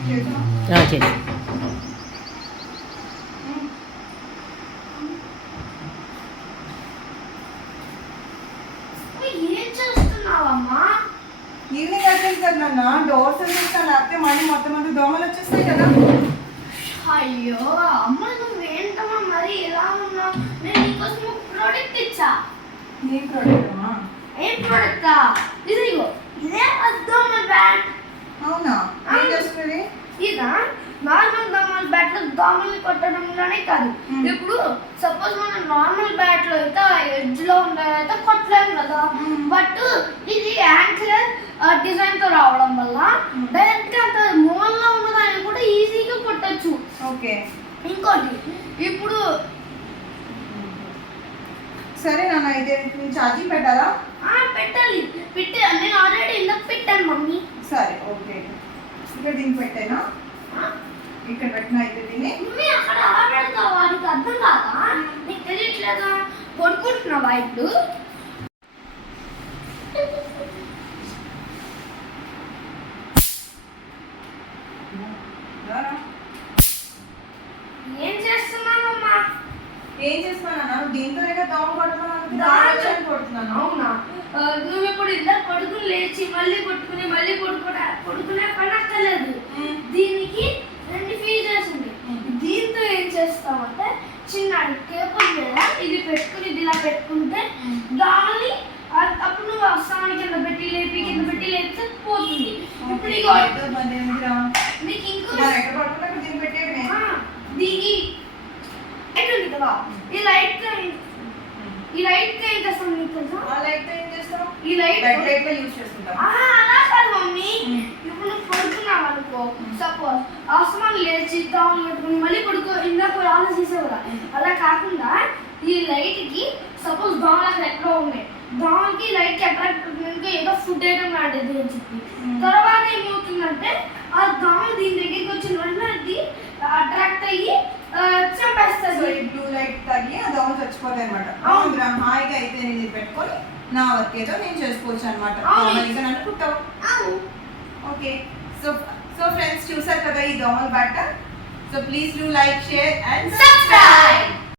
చేసి ఈవినింగ్ అయిపోయింది కదా నాన్న, డోర్స్ వేసేస్తాను, లేకపోతే మళ్ళీ మొత్తం అంతా దోమలు వచ్చేస్తాయి కదా. అయ్యో అమ్మ నువ్వేంటమ్మా మరి ఇలా ఉన్నావు? నేను నీకోసం ఒక ప్రోడక్ట్ ఇచ్చా. నీ ప్రోడక్ట్ అమ్మా? ఏం ప్రోడక్టా? ఇదిగో ఇదే దోమల బ్యాట్. అవునా? ఏం చేస్తుంది? ఇదా నార్మల్ దోమల బ్యాట్ లో దోమల్ని కొట్టడంలోనే కాదు. ఇప్పుడు సపోజ్ మనం నార్మల్ బ్యాట్ లో అయితే ఎడ్జ్ లో ఉండేదైతే కొట్టలేము కదా. బట్ ఇది యాంకిలర్ డిజైన్ తో రావడం వల్ల డైరెక్ట్ గా అంత మూలలో ఉన్నదాన్ని కూడా ఈజీగా కొట్టచ్చు. ఓకే. ఇంకోటి ఇప్పుడు సరే నాన్న, అయితే ఛార్జింగ్ పెట్టాలా? పెట్టాలి. నేను ఆల్రెడీ ఇందాక పెట్టాను మమ్మీ. సరే ఓకే. ఇక్కడ దీన్ని పెట్టానా? ఇక్కడ పెట్టినా అయితే దీన్ని. మమ్మీ అక్కడ అలా పెడతావా? వాడికి అర్థం కాదా? నీకు తెలియట్లేదా? పడుకుంటున్నావా ఇప్పుడు? ఏం చేస్తున్నావమ్మా? ఏం చేస్తున్నాను? దీంతోనే దోమ కొడుతున్నాను. అవునా? నువ్వు ఇప్పుడు ఇద్దరు పడుకుని లేచి మళ్ళీ కొట్టుకుని మళ్ళీ పడుకునే పని అక్కర్లేదు. దీనికి 2 ఫీచర్స్ ఉంది. దీంతో ఏం చేస్తామంటే చిన్న టేబుల్ మీద ఇది పెట్టుకుని ఇది ఇలా పెట్టుకుంటే దాన్ని అప్పుడు నువ్వు వస్తామని కింద పెట్టి లేపితే పోతుంది. ఇప్పుడు నీకు ఇంకో దిగి ఉంది కదా, ఈ లైట్ ఏం చేస్తాం నీకు తెలుసా? ఈ లైట్ అలా కాదు మమ్మీ. ఇప్పుడు నువ్వు పడుకున్నావు అనుకో, సపోజ్ ఆసమాన్ లేచి దోమలు పెట్టుకుని మళ్ళీ పడుకో, ఇందాక ఆలోచించేవారా? అలా కాకుండా ఈ లైట్ కి సపోజ్ దోమలు అక్కడ ఎక్కడో ఉన్నాయి, దోమలకి లైట్ కి అట్రాక్ట్ అవుతుంది, ఏదో ఫుడ్ ఐటమ్ లాంటిది అని చెప్పి తర్వాత ఏమవుతుందంటే ఆ దోమ దీని దగ్గరికి వచ్చిన వెంటనే అది అట్రాక్ట్ అయ్యి చంపేస్తుంది. బ్లూ లైట్ తగ్గి ఆ దోమ చచ్చిపోతాయి అనమాట. అవును, హాయిగా అయితే నేను పెట్టుకొని నా వర్క్ ఏదో నేను చేసుకోవచ్చు అనమాట. నన్ను కుట్టావు. ఓకే. సో ఫ్రెండ్స్, చూసారు కదా ఈ దోమల bat. So please do like, share and subscribe.